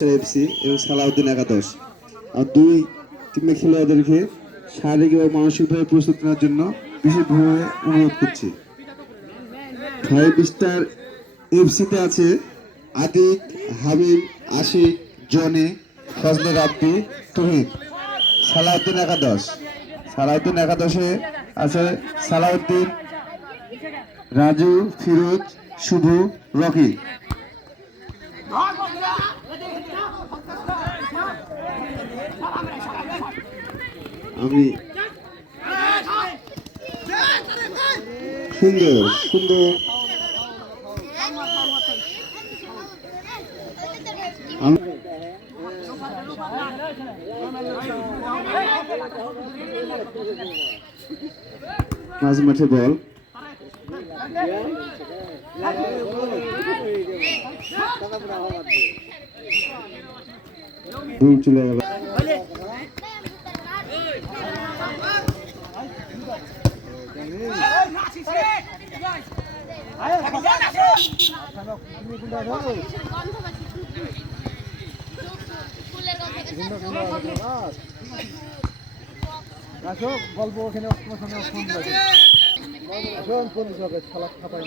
FC এবং সালাউদ্দিন একাদশ আর দুই টিমের খেলোয়াড়দেরকে শারীরিক এবং মানসিকভাবে প্রস্তুত নেওয়ার জন্য বিশেষভাবে অনুরোধ করছি। ফাইভ স্টার এফসিতে আছে আতিক, হাবিব, আশিক, জনি, ফজলে রাব্বি, তুহিন। সালাউদ্দিন একাদশে আছে সালাউদ্দিন, রাজু, ফিরোজ, শুভ, রকি। আমি সুন্দর সুন্দর মাঝ মাঠে বল দূর চলে গেল। গল্প ওখানে খেলা খাতায়